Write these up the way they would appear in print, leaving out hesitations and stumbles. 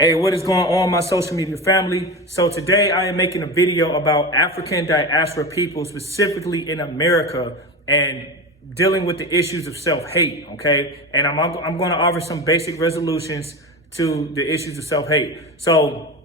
Hey, what is going on, my social media family? So today I am making a video about African diaspora people, specifically in America, and dealing with the issues of self-hate, okay? And I'm going to offer some basic resolutions to the issues of self-hate. So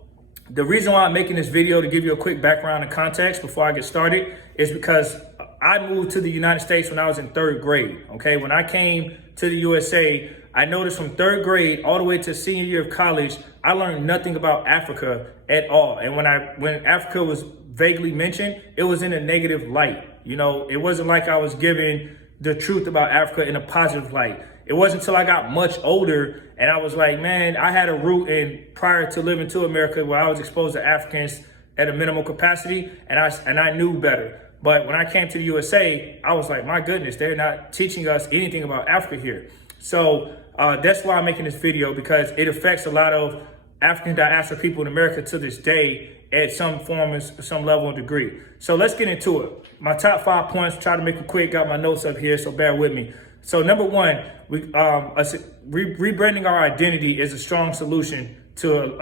the reason why I'm making this video, to give you a quick background and context before I get started, is because I moved to the United States when I was in third grade, okay? When I came to the USA, I noticed from third grade all the way to senior year of college, I learned nothing about Africa at all. And when Africa was vaguely mentioned, it was in a negative light. You know, it wasn't like I was given the truth about Africa in a positive light. It wasn't until I got much older and I was like, man, I had a root in prior to living to America where I was exposed to Africans at a minimal capacity, and I knew better. But when I came to the USA, I was like, my goodness, they're not teaching us anything about Africa here. So that's why I'm making this video, because it affects a lot of African diaspora people in America to this day at some form, some level and degree. So let's get into it. My top 5 points, try to make it quick, got my notes up here, so bear with me. So number one, rebranding our identity is a strong solution to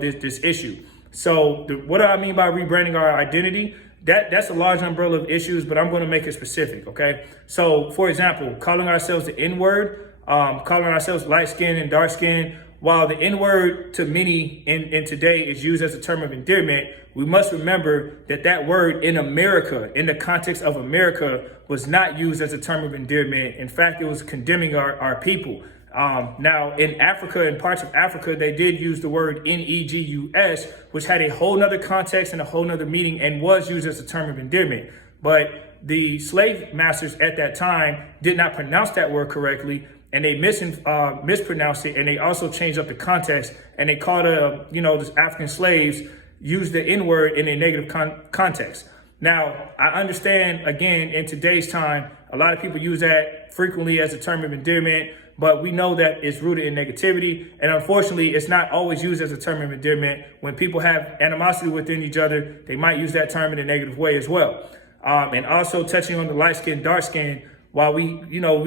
this issue. So what do I mean by rebranding our identity? That's a large umbrella of issues, but I'm going to make it specific, okay? So, for example, calling ourselves the N-word, calling ourselves light-skinned and dark-skinned. While the N-word to many in today is used as a term of endearment, we must remember that that word in America, in the context of America, was not used as a term of endearment. In fact, it was condemning our people. Now, in Africa, in parts of Africa, they did use the word negus, which had a whole nother context and a whole nother meaning and was used as a term of endearment. But the slave masters at that time did not pronounce that word correctly, and they mispronounced it, and they also changed up the context, and they called these African slaves used the N-word in a negative context. Now, I understand, again, in today's time, a lot of people use that frequently as a term of endearment, but we know that it's rooted in negativity. And unfortunately, it's not always used as a term of endearment. When people have animosity within each other, they might use that term in a negative way as well. And also touching on the light skin, dark skin, while we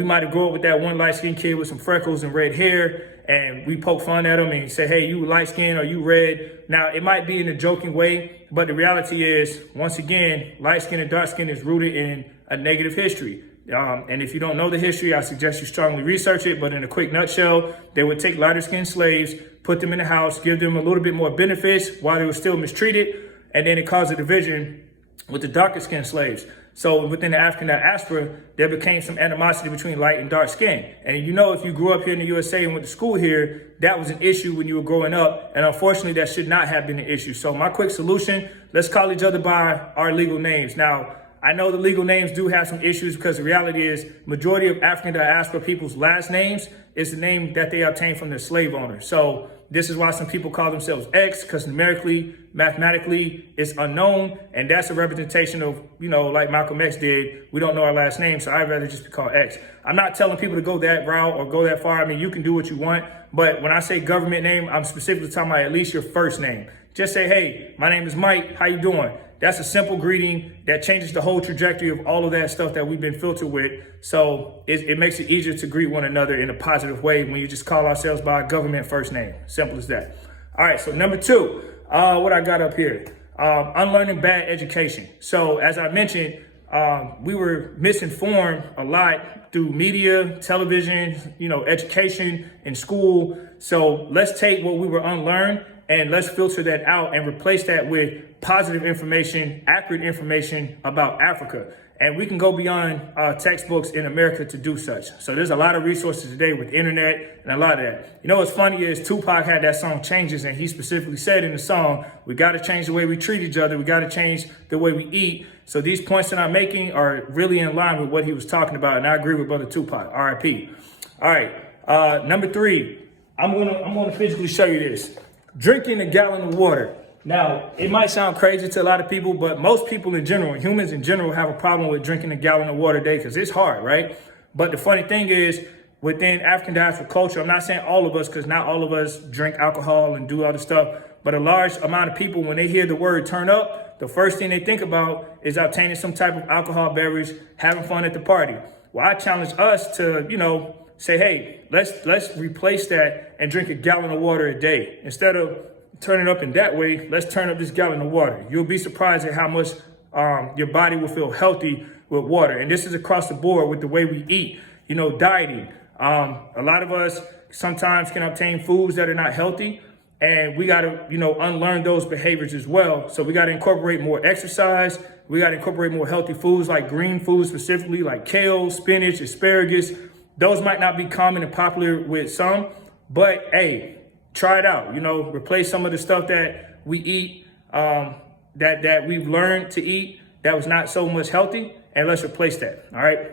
might have grown up with that one light skinned kid with some freckles and red hair, and we poke fun at him and say, hey, you light skin or you red. Now, it might be in a joking way, but the reality is, once again, light skin and dark skin is rooted in a negative history. And if you don't know the history, I suggest you strongly research it. But in a quick nutshell, they would take lighter skinned slaves, put them in the house, give them a little bit more benefits while they were still mistreated. And then it caused a division with the darker skinned slaves. So within the African diaspora, there became some animosity between light and dark skin. And if you grew up here in the USA and went to school here, that was an issue when you were growing up. And unfortunately, that should not have been an issue. So my quick solution, let's call each other by our legal names. Now, I know the legal names do have some issues, because the reality is majority of African diaspora people's last names is the name that they obtained from their slave owners. So this is why some people call themselves X, because numerically, mathematically, it's unknown. And that's a representation of, like Malcolm X did. We don't know our last name, so I'd rather just be called X. I'm not telling people to go that route or go that far. I mean, you can do what you want. But when I say government name, I'm specifically talking about at least your first name. Just say, hey, my name is Mike. How you doing? That's a simple greeting that changes the whole trajectory of all of that stuff that we've been filtered with. So it makes it easier to greet one another in a positive way when you just call ourselves by a government first name. Simple as that. All right, so number 2, what I got up here, unlearning bad education. So as I mentioned, we were misinformed a lot through media, television, education in school. So let's take what we were unlearned and let's filter that out and replace that with positive information, accurate information about Africa. And we can go beyond textbooks in America to do such. So there's a lot of resources today with internet and a lot of that. What's funny is Tupac had that song Changes, and he specifically said in the song, we got to change the way we treat each other. We got to change the way we eat. So these points that I'm making are really in line with what he was talking about. And I agree with Brother Tupac, RIP. All right, number 3, I'm gonna physically show you this. Drinking a gallon of water. Now, it might sound crazy to a lot of people, but most people in general, humans in general, have a problem with drinking a gallon of water a day because it's hard, right? But the funny thing is, within African diaspora culture, I'm not saying all of us, because not all of us drink alcohol and do all this stuff, but a large amount of people, when they hear the word turn up, the first thing they think about is obtaining some type of alcohol beverage, having fun at the party. Well, I challenge us to, say, hey, let's replace that and drink a gallon of water a day. Instead of turning up in that way, let's turn up this gallon of water. You'll be surprised at how much your body will feel healthy with water. And this is across the board with the way we eat, dieting. A lot of us sometimes can obtain foods that are not healthy, and we got to, unlearn those behaviors as well. So we got to incorporate more exercise. We got to incorporate more healthy foods, like green foods specifically, like kale, spinach, asparagus. Those might not be common and popular with some, but hey, try it out. Replace some of the stuff that we eat, that we've learned to eat that was not so much healthy, and let's replace that. All right.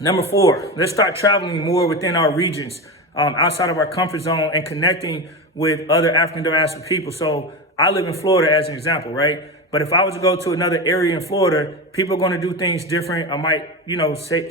Number 4, let's start traveling more within our regions, outside of our comfort zone, and connecting with other African diaspora people. So I live in Florida as an example, right? But if I was to go to another area in Florida, people are going to do things different. I might, say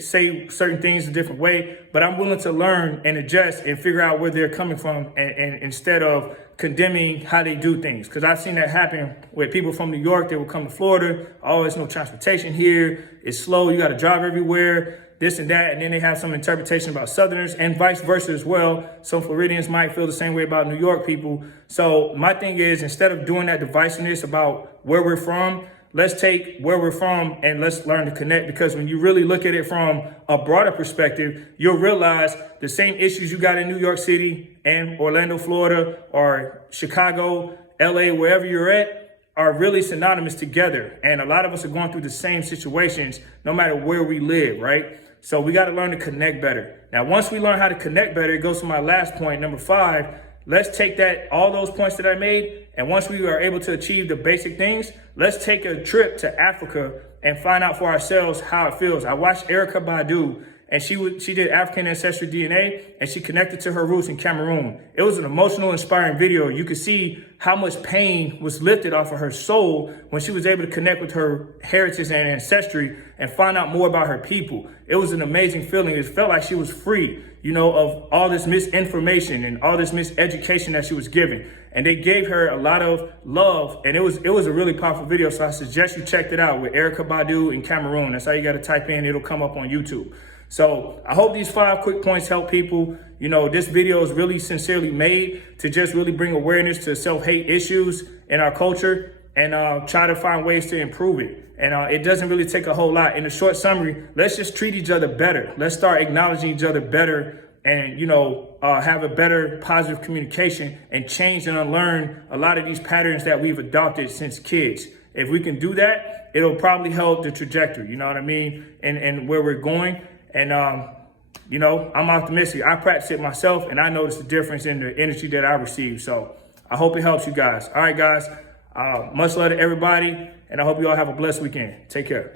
certain things a different way, but I'm willing to learn and adjust and figure out where they're coming from, and instead of condemning how they do things. Because I've seen that happen with people from New York. They will come to Florida. Oh, there's no transportation here. It's slow. You got to drive everywhere, this and that. And then they have some interpretation about Southerners, and vice versa as well. Some Floridians might feel the same way about New York people. So my thing is, instead of doing that divisiveness about where we're from, let's take where we're from and let's learn to connect. Because when you really look at it from a broader perspective, you'll realize the same issues you got in New York City and Orlando, Florida, or Chicago, LA, wherever you're at, are really synonymous together. And a lot of us are going through the same situations no matter where we live, right? So we got to learn to connect better. Now, once we learn how to connect better, it goes to my last point, number 5. Let's take all those points that I made, and once we are able to achieve the basic things, let's take a trip to Africa and find out for ourselves how it feels. I watched Erykah Badu, and she did African ancestry DNA, and she connected to her roots in Cameroon. It was an emotional, inspiring video. You could see how much pain was lifted off of her soul when she was able to connect with her heritage and ancestry and find out more about her people. It was an amazing feeling. It felt like she was free, of all this misinformation and all this miseducation that she was given. And they gave her a lot of love, and it was a really powerful video. So I suggest you check it out with Erykah Badu in Cameroon. That's how you got to type in. It'll come up on YouTube. So I hope these 5 quick points help people. This video is really sincerely made to just really bring awareness to self-hate issues in our culture, and try to find ways to improve it. And it doesn't really take a whole lot. In a short summary, let's just treat each other better. Let's start acknowledging each other better, and, have a better positive communication, and change and unlearn a lot of these patterns that we've adopted since kids. If we can do that, it'll probably help the trajectory, you know what I mean? And where we're going. And, I'm optimistic. I practice it myself, and I notice the difference in the energy that I receive. So I hope it helps you guys. All right, guys. Much love to everybody, and I hope you all have a blessed weekend. Take care.